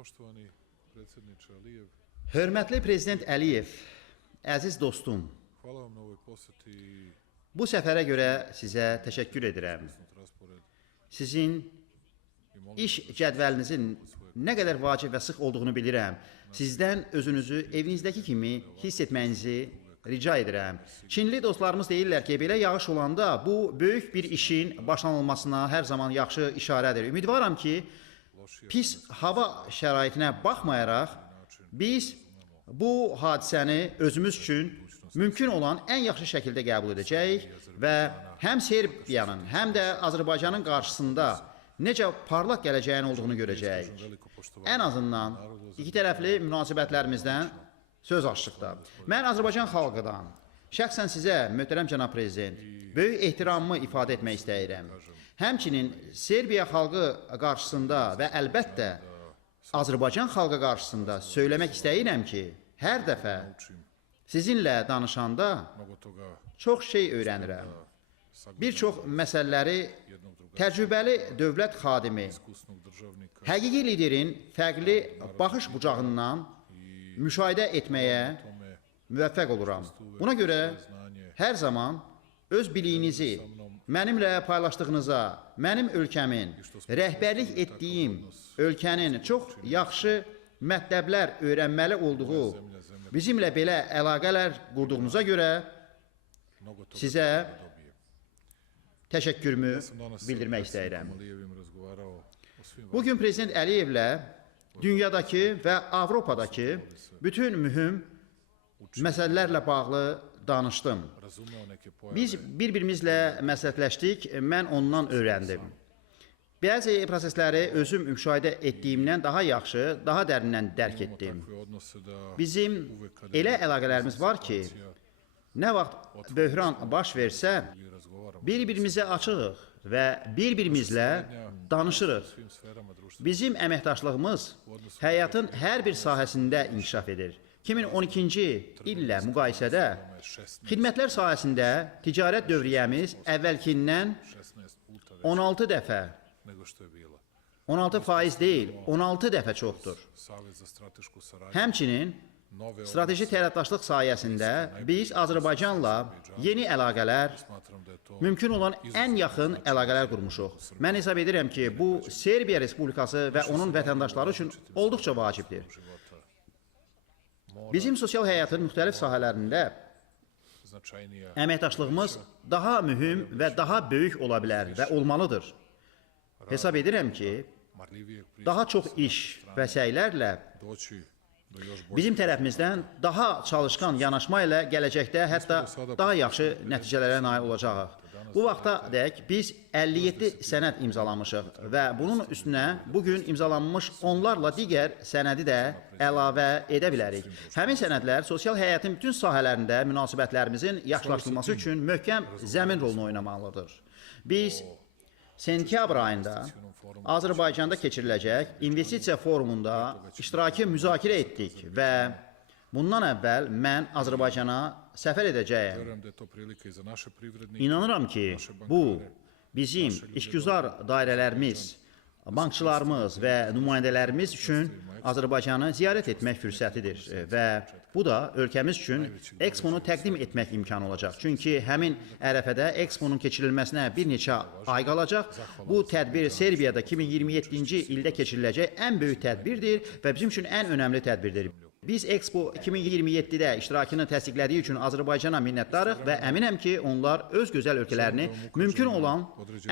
Poštovani predsjedniče Alijev, Hörmətli Prezident Əliyev, əziz dostum, hvala vam na ovoj poseti i bu səfərə görə sizə təşəkkür edirəm. raspored. Sizin iş cədvəlinizin nə qədər vacib və sıx olduğunu bilirəm. Sizdən özünüzü evinizdəki kimi hiss etməyinizi rica edirəm. Çinli dostlarımız deyirlər ki, belə yağış olanda bu böyük bir işin başlanılmasına hər zaman yaxşı işarədir. Ümidvaram ki, pis hava şəraitinə baxmayaraq, biz bu hadisəni özümüz üçün mümkün olan ən yaxşı şəkildə qəbul edəcəyik və həm Serbiyanın, həm də Azərbaycanın qarşısında necə parlaq gələcəyin olduğunu görəcəyik. Ən azından iki tərəfli münasibətlərimizdən söz açdıqda. Mən Azərbaycan xalqıdan, şəxsən sizə, möhtərəm cənab prezident, böyük ehtiramımı ifadə etmək istəyirəm. Həmçinin Serbiya xalqı qarşısında və əlbəttə Azərbaycan xalqı qarşısında söyləmək istəyirəm ki, hər dəfə sizinlə danışanda Mnogo toga çox şey öyrənirəm. Bir çox məsələləri təcrübəli dövlət xadimi, iskusnog državnika həqiqi liderin fərqli baxış bucağından müşahidə etməyə tome müvəffəq oluram. Buna görə hər zaman öz biliyinizi mənimlə paylaşdığınıza, mənim ölkəmin, rəhbərlik etdiyim ölkənin çox yaxşı mətləblər öyrənməli olduğu, bizimlə belə əlaqələr qurduğunuza görə mnogo toga sizə dobije. təşəkkürümü Sam danas bildirmək sa istəyirəm. Alijevim razgovarao o svim Bugün Prezident Əliyevlə dünyadakı və Avropadakı bütün mühüm məsələlərlə bağlı danışdım. razumeo neke pojave. Biz bir-birimizlə məsləhətləşdik, mən ondan öyrəndim. Bəzi prosesləri özüm müşahidə etdiyimdən daha yaxşı, daha dərindən dərk etdim. Takve odnose da Bizim uvek kada elə əlaqələrimiz var ki, nə vaxt böhran baş versə, ili razgovaramo bir-birimizə açığıq və bir-birimizlə danışırıq. svim sferama društva Bizim əməkdaşlığımız həyatın hər bir sahəsində inkişaf edir. 2012 illə müqayisədə xidmətlər sahəsində ticarət dövriyyəmiz əvvəlkindən 16 puta veća 16 dəfə, nego što je bila. 16% deyil, 16 dəfə çoxdur. Savez za stratešku saradnju Həmçinin nove strateji tərəfdaşlıq sayəsində biz Azərbaycanla yeni əlaqələr, smatram da je to mümkün olan ən yaxın əlaqələr qurmuşuq. Mən hesab edirəm ki, bu Serbiya Respublikası və onun vətəndaşları üçün olduqca vacibdir. života Bizim sosial həyatın müxtəlif sahələrində značajnija əməkdaşlığımız daha mühüm və daha böyük ola bilər və olmalıdır. Hesab edirəm ki, marljivijeg daha çox iş və səylərlə doći do još bolje bizim tərəfimizdən daha çalışqan yanaşma ilə gələcəkdə hətta daha yaxşı nəticələrə nail olacağıq. Bu vaxta dək biz 57 sənəd imzalamışıq və bunun üstünə bugün imzalanmış onlarla digər sənədi də əlavə edə bilərik. Həmin sənədlər sosial həyatın bütün sahələrində münasibətlərimizin yaxşılaşdırılması üçün möhkəm zəmin rolunu oynamalıdır. Biz sentyabr ayında Azərbaycanda keçiriləcək investisiya forumunda iştiraki müzakirə etdik və bundan əvvəl mən Azərbaycana səfər edəcəyəm. Vjerujem da je to prilika i za naše privrednike. İnanıram ki, bu bizim işgüzar dairələrimiz, bankçılarımız və nümayəndələrimiz üçün Azərbaycanı ziyarət etmək fürsətidir və bu da ölkəmiz üçün Expo-nu təqdim etmək imkanı olacaq. Çünki həmin ərəfədə Expo-nun keçirilməsinə bir neçə ay qalacaq. Bu tədbir Serbiyada 2027-ci ildə keçiriləcək ən böyük tədbirdir və bizim üçün ən önəmli tədbirdir. Biz Expo 2027-də iştirakını təsdiqlədiyi üçün Azərbaycana minnətdarıq və əminəm ki, onlar öz gözəl ölkələrini mümkün olan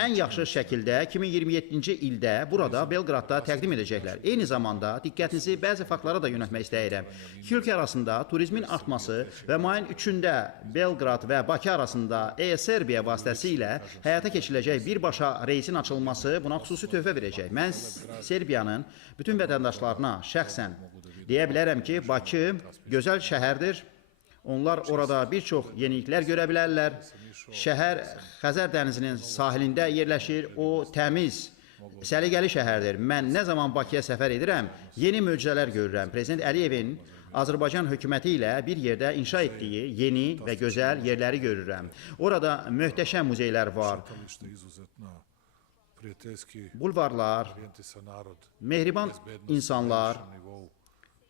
ən yaxşı şəkildə 2027-ci ildə burada Belqradda təqdim edəcəklər. Eyni zamanda diqqətinizi bəzi faktlara da yönəltmək istəyirəm. İki ölkə arasında turizmin artması və mayın 3-də Belqrad və Bakı arasında Air Serbia vasitəsilə həyata keçiriləcək birbaşa reysin açılması buna xüsusi töhfə verəcək. Mən Serbiyanın bütün vətəndaşlarına şəxsən deyə bilərəm ki, Bakı gözəl şəhərdir. Onlar orada bir çox yeniliklər görə bilərlər. Şəhər Xəzər dənizinin sahilində yerləşir. O təmiz, səliqəli şəhərdir. Mən nə zaman Bakıya səfər edirəm, yeni möcüzələr görürəm. Prezident Əliyevin Azərbaycan hökuməti ilə bir yerdə inşa etdiyi yeni və gözəl yerləri görürəm. Orada möhtəşəm muzeylər var. Šetalište izuzetna prijateljski bulvarlar, orijentisan narod, mehriban bezbednost na insanlar, najvišem nivou.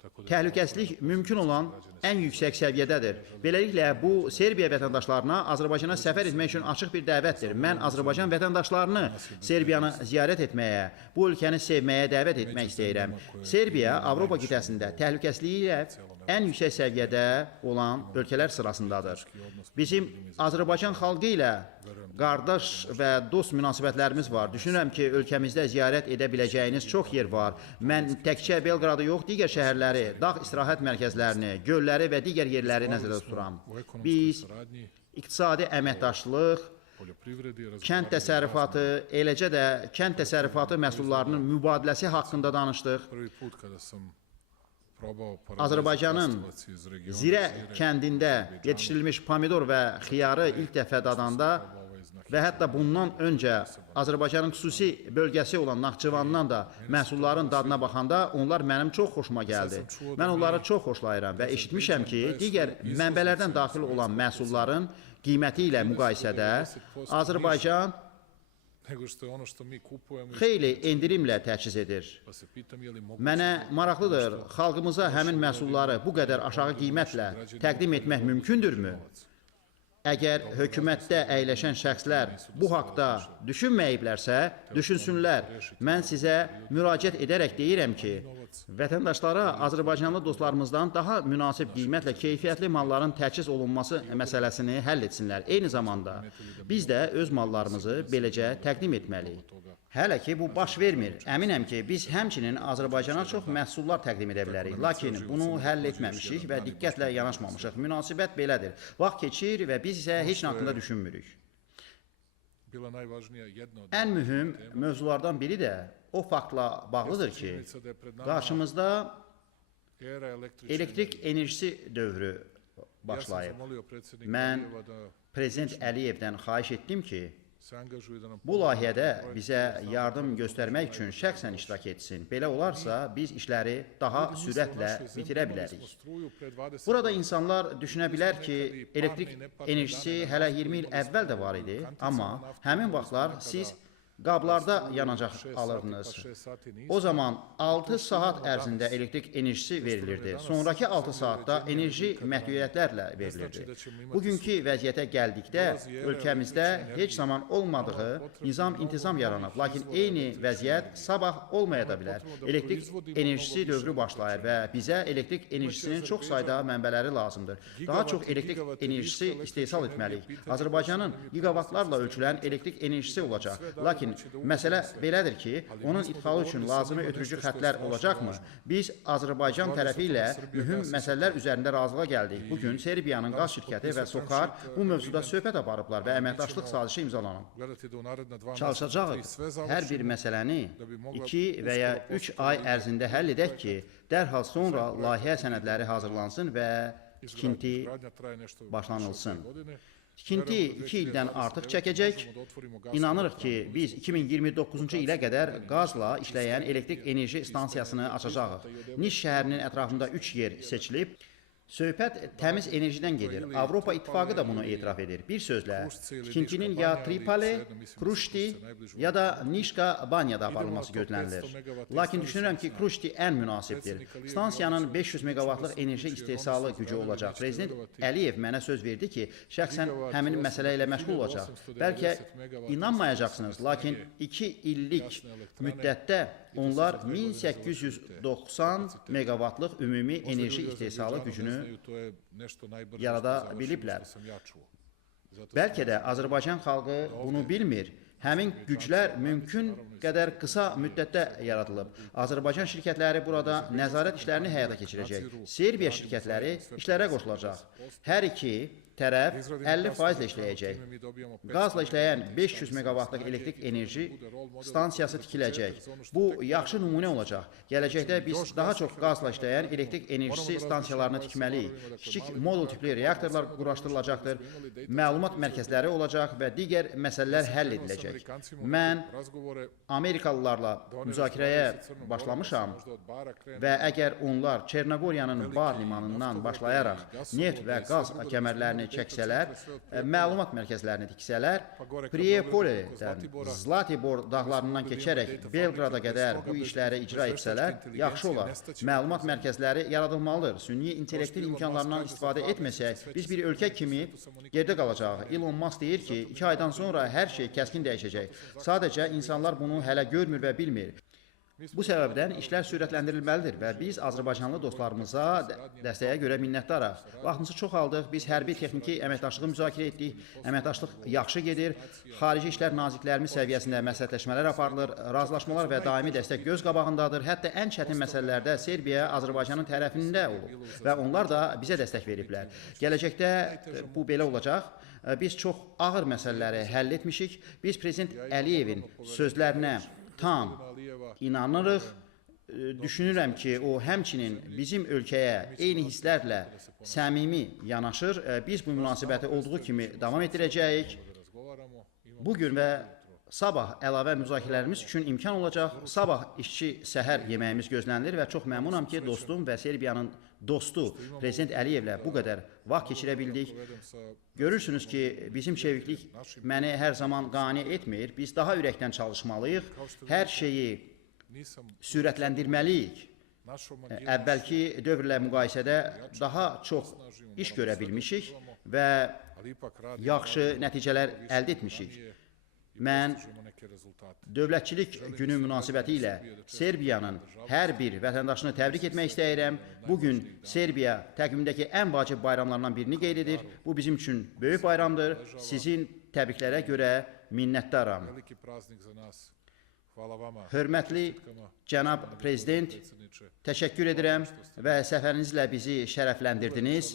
Tako da təhlükəsizlik mümkün olan ən yüksək səviyyədədir. Beləliklə, bu Serbiya vətəndaşlarına Azərbaycana səfər etmək üçün açıq bir dəvətdir. Mən Azərbaycan vətəndaşlarını Serbiyanı ziyarət etməyə, bu ölkəni sevməyə dəvət etmək istəyirəm. Serbiya Avropa qitəsində təhlükəsizliyi ilə ən yüksək səviyyədə olan ölkələr sırasındadır. Bizim Azərbaycan xalqı ilə qardaş və dost münasibətlərimiz var. Düşünürəm ki, ölkəmizdə ziyarət edə biləcəyiniz çox yer var. Mən təkcə Belqradı yox, digər şəhərləri, dağ istirahət mərkəzlərini, gölləri və digər yerləri nəzərdə tuturam. Biz iqtisadi əməkdaşlıq, poljoprivredi, kənd təsərrüfatı, eləcə də kənd təsərrüfatı məhsullarının mübadiləsi haqqında danışdıq. prvi put kada sam probao Azərbaycanın paradajz iz regiona Zirə kəndində yetişdirilmiş pomidor və xiyarı ilk dəfə dadanda və hətta bundan öncə Azərbaycanın xüsusi bölgəsi olan Naxçıvandan da məhsulların dadına baxanda onlar mənim çox xoşuma gəldi. Mən onları çox xoşlayıram və eşitmişəm ki, digər mənbələrdən daxil olan məhsulların qiyməti ilə müqayisədə Azərbaycan nego što je ono što mi kupujemo. xeyli endirimlə təchiz edir. Pa se pitam je li moguće Mənə maraqlıdır, xalqımıza həmin məhsulları bu qədər aşağı qiymətlə təqdim etmək mümkündürmü? Əgər hökumətdə əyləşən şəxslər bu haqda düşünməyiblərsə, düşünsünlər. Mən sizə müraciət edərək deyirəm ki, vətəndaşlara Azərbaycanlı dostlarımızdan daha münasib qiymətlə keyfiyyətli malların təchiz olunması məsələsini həll etsinlər. Eyni zamanda biz də öz mallarımızı beləcə təqdim etməliyik. Hələ ki, bu baş vermir. Əminəm ki, biz həmçinin Azərbaycana çox məhsullar təqdim edə bilərik. Lakin bunu həll etməmişik və diqqətlə yanaşmamışıq. Münasibət belədir. Vaxt keçir və biz isə heç nə haqqında düşünmürük. bila najvažnija jedna od Ən mühüm mövzulardan biri də o faktla bağlıdır ki, činjenica da je pred nama qarşımızda era električne elektrik enerjisi dövrü Ja sam başlayıb. zamolio predsjednika Mən Alijeva da Prezident Əliyevdən xahiş etdim ki, se angažuje da nam bu layihədə bizə yardım göstərmək üçün şəxsən iştirak etsin. Belə olarsa, biz işləri daha sürətlə bitirə bilərik. struju pred 20 Burada insanlar düşünə bilər ki, elektrik enerjisi hələ 20 il əvvəl də var idi, amma həmin vaxtlar siz qablarda yanacaq alırdınız. O zaman 6 saat ərzində elektrik enerjisi verilirdi. Sonraki 6 saatda enerji məhdudiyyətlərlə verilirdi. Bugünkü vəziyyətə gəldikdə ölkəmizdə heç zaman olmadığı nizam-intizam yaranıb. Lakin eyni vəziyyət sabah olmaya da bilər. Elektrik enerjisi dövrü başlayır və bizə elektrik enerjisinin çox sayda mənbələri lazımdır. Daha çox elektrik enerjisi istehsal etməliyik. Azərbaycanın gigavatlarla ölçülən elektrik enerjisi olacaq. Lakin məsələ belədir ki, onun idxalı üçün lazımi ötürücü xətlər olacaqmı? Biz Azərbaycan tərəfi ilə mühüm məsələlər üzərində razılığa gəldik. Bugün Serbiyanın qaz şirkəti və SOKAR bu mövzuda söhbət aparıblar və əməkdaşlıq sazişi imzalanıb. gledati da u naredna 2 mjeseca Çalışacağıq i sve hər bir završimo. məsələni 2 və ya 3 ay ərzində həll edək ki, dərhal sonra layihə sənədləri hazırlansın və tikinti Izgradnja traje nešto više od başlanılsın. 2 godine. Tikinti 2 ildən artıq çəkəcək. İnanırıq ki, biz 2029-cu ilə qədər qazla işləyən elektrik enerji stansiyasını açacağıq. Niş şəhərinin ətrafında 3 yer seçilib. Söhbət təmiz enerjidən gedir. Avropa İttifaqı da bunu etiraf edir. Bir sözlə, tikintinin ya Tripoli, Kruşti ya da Nişka Banyada aparılması gözlənilir. Lakin düşünürəm ki, Kruşti ən münasibdir. Stansiyanın 500 meqavatlıq enerji istehsalı gücü olacaq. Prezident Əliyev mənə söz verdi ki, şəxsən həmin məsələ ilə məşğul olacaq. Bəlkə inanmayacaqsınız, lakin 2 illik müddətdə onlar 1890 meqavatlıq ümumi enerji istehsalı gücünü yarada biliblər. Bəlkə də Azərbaycan xalqı bunu bilmir. Həmin güclər mümkün qədər qısa müddətdə yaradılıb. Azərbaycan şirkətləri burada nəzarət işlərini həyata keçirəcək. Serbiya şirkətləri işlərə qoşulacaq. Hər iki tərəf 50% işləyəcək. Qazla işləyən 500 meqavatlıq elektrik enerji stansiyası tikiləcək. Bu yaxşı nümunə olacaq. Gələcəkdə biz daha çox qazla işləyən elektrik enerjisi stansiyalarını tikməliyik. Kiçik modul tipli reaktorlar quraşdırılacaqdır. Məlumat mərkəzləri olacaq və digər məsələlər həll ediləcək. Mən Amerikalılarla müzakirəyə başlamışam və əgər onlar Çernogoriyanın Bar limanından başlayaraq neft və qaz kəmərlərini çəksələr, məlumat mərkəzlərini tiksələr, Priyepolidən Zlatibor dağlarından keçərək Belqrada qədər bu işləri icra etsələr, yaxşı olar. Məlumat mərkəzləri yaradılmalıdır. Süni intellektin imkanlarından istifadə etməsək, biz bir ölkə kimi yerdə qalacaq. Elon Musk deyir ki, 2 aydan sonra hər şey kəskin dəyişəcək. Sadəcə insanlar bunu hələ görmür və bilmir. Bu səbəbdən işlər sürətləndirilməlidir və biz Azərbaycanlı dostlarımıza dəstəyə görə minnətdarıq. Vaxtımızı çox aldıq, biz hərbi texniki əməkdaşlığı müzakirə etdik, əməkdaşlıq yaxşı gedir, xarici işlər nazirliklərimiz səviyyəsində məsləhətləşmələr aparılır, razılaşmalar və daimi dəstək göz qabağındadır. Hətta ən çətin məsələlərdə Serbiya Azərbaycanın tərəfində olub və onlar da bizə dəstək veriblər. Gələcəkdə bu belə olacaq. Biz çox ağır məsələləri həll etmişik. Biz Prezident Əliyevin sözlərinə tam inanırıq. Düşünürəm ki, o həmçinin bizim ölkəyə eyni hisslərlə səmimi yanaşır. Biz bu münasibəti olduğu kimi davam etdirəcəyik. Bugün və sabah əlavə müzakirələrimiz üçün imkan olacaq. Sabah işçi səhər yeməyimiz gözlənilir və çox məmnunam ki, dostum və Serbiyanın dostu Prezident Əliyevlə bu qədər vaxt keçirə bildik. Görürsünüz ki, bizim çeviklik məni hər zaman qane etmir. Biz daha ürəkdən çalışmalıyıq. Hər şeyi sürətləndirməliyik. Əvvəlki dövrlə müqayisədə daha çox iş görə bilmişik və yaxşı nəticələr əldə etmişik. Mən Dövlətçilik günü münasibəti ilə Serbiyanın hər bir vətəndaşını təbrik etmək istəyirəm. Bugün Serbiya təqvimindəki ən vacib bayramlarından birini qeyd edir. Bu bizim üçün böyük bayramdır. Sizin təbriklərə görə minnətdaram. Hörmətli cənab prezident, təşəkkür edirəm və səfərinizlə bizi şərəfləndirdiniz.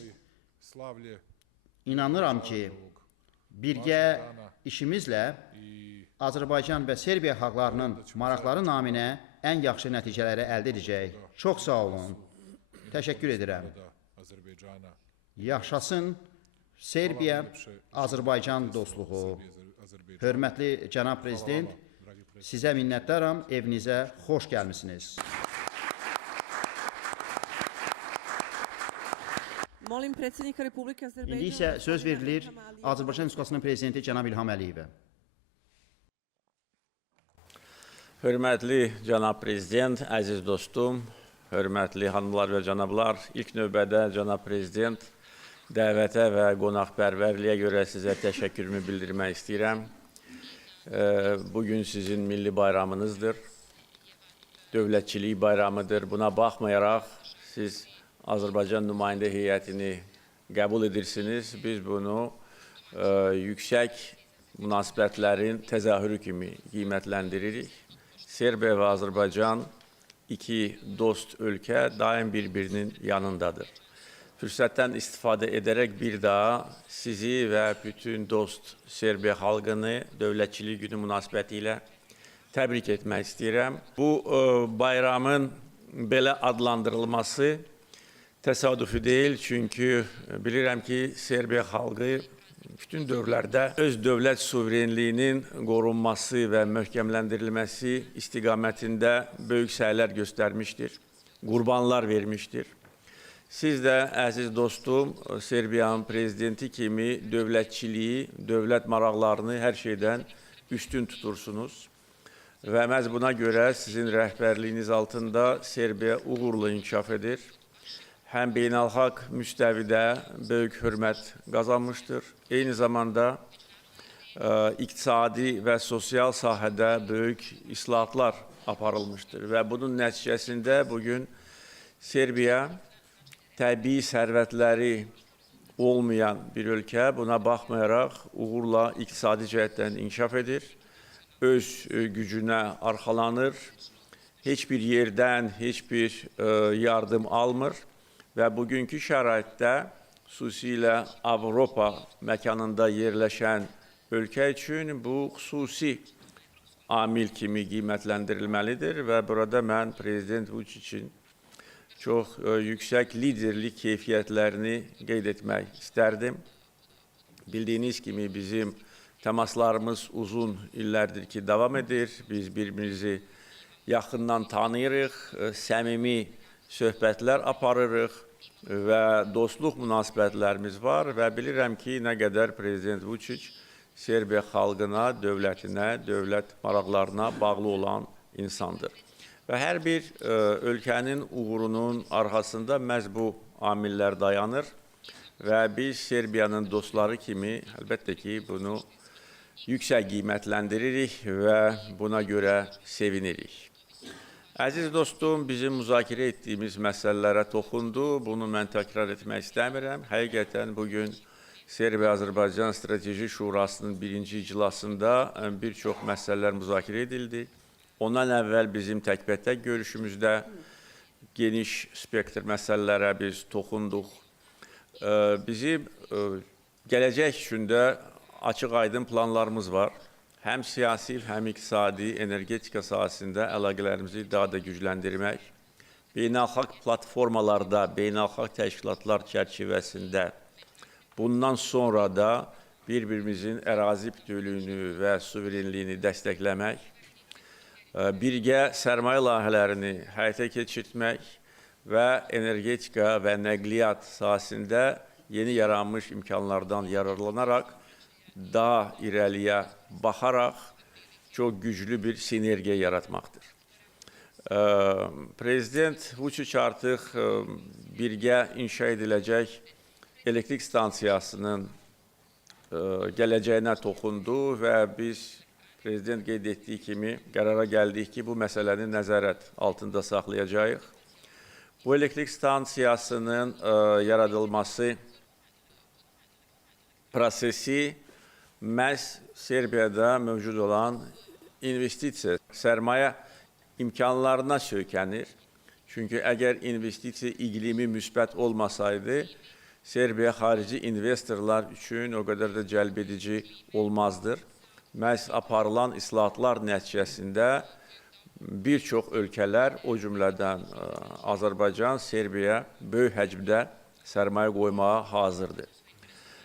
İnanıram ki, birgə işimizlə Azərbaycan və Serbiya xalqlarının maraqları naminə ən yaxşı nəticələri əldə edəcək. Çox sağ olun. Təşəkkür edirəm. Yaşasın Serbiya, Azərbaycan dostluğu. Hörmətli cənab prezident, sizə minnətdaram, evinizə xoş gəlmisiniz. İndi isə söz verilir Azərbaycan Respublikasının prezidenti cənab İlham Əliyevə. Hörmətli cənab prezident, əziz dostum, hörmətli xanımlar və cənablar, ilk növbədə cənab prezident dəvətə və qonaqpərvərliyə görə sizə təşəkkürümü bildirmək istəyirəm. Bugün sizin milli bayramınızdır, dövlətçilik bayramıdır. Buna baxmayaraq siz Azərbaycan nümayəndə heyətini qəbul edirsiniz. Biz bunu yüksək münasibətlərin təzahürü kimi qiymətləndiririk. Serbiya və Azərbaycan iki dost ölkə daim bir-birinin yanındadır. Fürsətdən istifadə edərək bir daha sizi və bütün dost Serbiya xalqını Dövlətçilik günü münasibəti ilə təbrik etmək istəyirəm. Bu bayramın belə adlandırılması təsadüfi deyil, çünki bilirəm ki, Serbiya xalqı bütün dövrlərdə öz dövlət suverenliyinin qorunması və möhkəmləndirilməsi istiqamətində böyük səylər göstərmişdir, qurbanlar vermişdir. Siz də, əziz dostum, Serbiyanın prezidenti kimi dövlətçiliyi, dövlət maraqlarını hər şeydən üstün tutursunuz. Və məhz buna görə sizin rəhbərliyiniz altında Serbiya uğurla inkişaf edir. Həm beynəlxalq müstəvidə böyük hörmət qazanmışdır. Eyni zamanda iqtisadi və sosial sahədə böyük islahatlar aparılmışdır. Və bunun nəticəsində bugün Serbiya təbii sərvətləri olmayan bir ölkə, buna baxmayaraq uğurla iqtisadi cəhətdən inkişaf edir, öz gücünə arxalanır, heç bir yerdən heç bir yardım almır. Və bugünkü şəraitdə, xüsusilə Avropa məkanında yerləşən ölkə üçün bu xüsusi amil kimi qiymətləndirilməlidir və burada mən Prezident Vučićin çox yüksək liderlik keyfiyyətlərini qeyd etmək istərdim. Bildiyiniz kimi bizim təmaslarımız uzun illərdir ki, davam edir. Biz bir-birimizi yaxından tanıyırıq, səmimi söhbətlər aparırıq və dostluq münasibətlərimiz var və bilirəm ki, nə qədər Prezident Vučić Serbiya xalqına, dövlətinə, dövlət maraqlarına bağlı olan insandır. Və hər bir ölkənin uğurunun arxasında məhz bu amillər dayanır və biz Serbiyanın dostları kimi əlbəttə ki, bunu yüksək qiymətləndiririk və buna görə sevinirik. Əziz dostum, bizim müzakirə etdiyimiz məsələlərə toxundu. Bunu mən təkrar etmək istəmirəm. Həqiqətən bugün Serbiya-Azərbaycan Strateji Şurasının birinci iclasında bir çox məsələlər müzakirə edildi. Ondan əvvəl bizim təkbətək görüşümüzdə geniş spektr məsələlərə biz toxunduq. Bizim gələcək üçün də açıq-aydın planlarımız var. Həm siyasi, həm iqtisadi, energetika sahəsində əlaqələrimizi daha da gücləndirmək, beynəlxalq platformalarda, beynəlxalq təşkilatlar çərçivəsində bundan sonra da bir-birimizin ərazi bütövlüyünü və suverenliyini dəstəkləmək, birgə sərmayə layihələrini həyata keçirtmək və energetika və nəqliyyat sahəsində yeni yaranmış imkanlardan yararlanaraq daha irəliyə baxaraq çox güclü bir sinergiya yaratmaqdır. Prezident Vučić artıq birgə inşa ediləcək elektrik stansiyasının gələcəyinə toxundu və biz Prezident qeyd etdiyi kimi qərara gəldik ki, bu məsələni nəzarət altında saxlayacağıq. Bu elektrik stansiyasının yaradılması prosesi məhz Serbiyada mövcud olan investisiya, sərmayə imkanlarına söykənir. Çünki əgər investisiya iqlimi müsbət olmasaydı, Serbiya xarici investorlar üçün o qədər də cəlb edici olmazdır. Məhz aparılan islahatlar nəticəsində bir çox ölkələr, o cümlədən Azərbaycan, Serbiya böyük həcmdə sərmayə qoymağa hazırdır.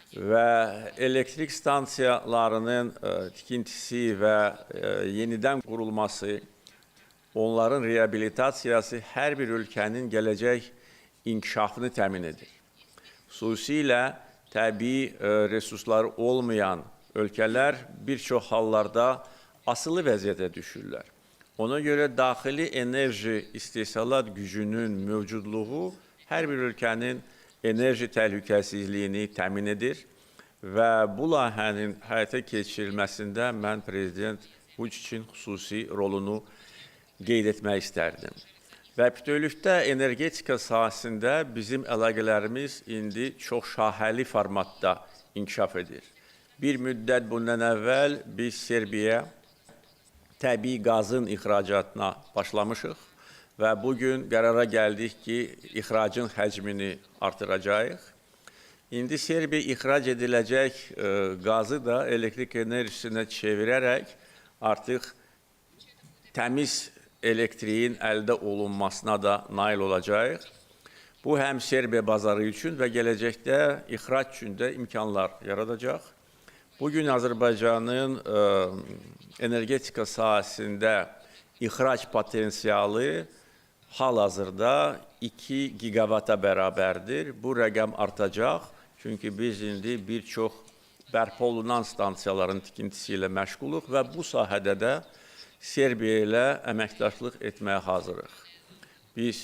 Və elektrik stansiyalarının tikintisi və yenidən qurulması, onların reabilitasiyası hər bir ölkənin gələcək inkişafını təmin edir. Xüsusilə təbii resursları olmayan ölkələr bir çox hallarda asılı vəziyyətə düşürlər. Ona görə daxili enerji istehsalat gücünün mövcudluğu hər bir ölkənin enerji təhlükəsizliyini təmin edir və bu layihənin həyata keçirilməsində mən Prezident Vučićin xüsusi rolunu qeyd etmək istərdim. Və bütövlükdə energetika sahəsində bizim əlaqələrimiz indi çox şaxəli formatda inkişaf edir. Bir müddət bundan əvvəl biz Serbiyaya təbii qazın ixracatına başlamışıq və bugün qərara gəldik ki, ixracın həcmini artıracağıq. İndi Serbiya ixrac ediləcək qazı da elektrik enerjisinə çevirərək artıq təmiz elektriyin əldə olunmasına da nail olacağıq. Bu həm Serbiya bazarı üçün və gələcəkdə ixrac üçün də imkanlar yaradacaq. Bugün Azərbaycanın energetika sahəsində ixrac potensialı hal-hazırda 2 gigavata bərabərdir. Bu rəqəm artacaq, çünki biz indi bir çox bərpa olunan stansiyaların tikintisi ilə məşğuluq və bu sahədə də Serbiya ilə əməkdaşlıq etməyə hazırıq. Biz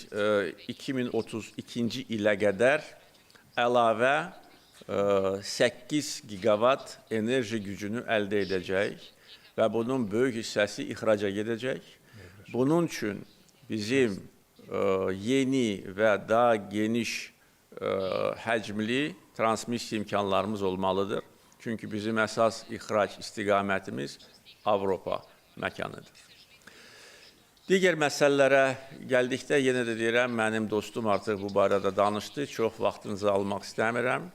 2032-ci ilə qədər əlavə 8 gigavat enerji gücünü əldə edəcəyik və bunun böyük hissəsi ixraca gedəcək. Bunun üçün bizim yeni və daha geniş həcmli transmisiya imkanlarımız olmalıdır. Çünki bizim əsas ixrac istiqamətimiz Avropa məkanıdır. Digər məsələlərə gəldikdə yenə də deyirəm, mənim dostum artıq bu barədə danışdı, çox vaxtınızı almaq istəmirəm.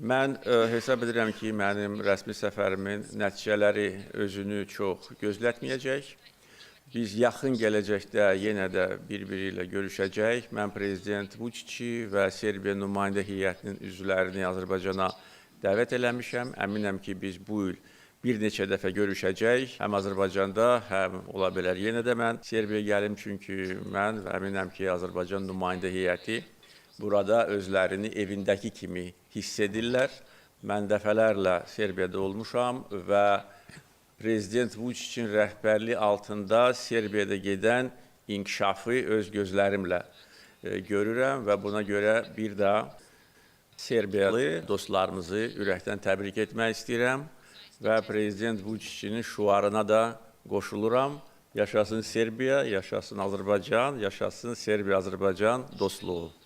Mən hesab edirəm ki, mənim rəsmi səfərimin nəticələri özünü çox gözlətməyəcək. Biz yaxın gələcəkdə yenə də bir-biri ilə görüşəcəyik. Mən Prezident Vučići və Serbiya nümayəndə heyətinin üzvlərini Azərbaycana dəvət eləmişəm. Əminəm ki, biz bu il bir neçə dəfə görüşəcəyik. Həm Azərbaycanda, həm ola bilər yenə də mən Serbiyaya gəlim, çünki mən və əminəm ki, Azərbaycan nümayəndə heyəti burada özlərini evindəki kimi hiss edirlər. Mən dəfələrlə Serbiyada olmuşam və Prezident Vučićin rəhbərliyi altında Serbiyada gedən inkişafı öz gözlərimlə görürəm və buna görə bir daha Serbiyalı dostlarımızı ürəkdən təbrik etmək istəyirəm və Prezident Vučićin şüarına da qoşuluram. Yaşasın Serbiya, yaşasın Azərbaycan, yaşasın Serbiya-Azərbaycan dostluğu.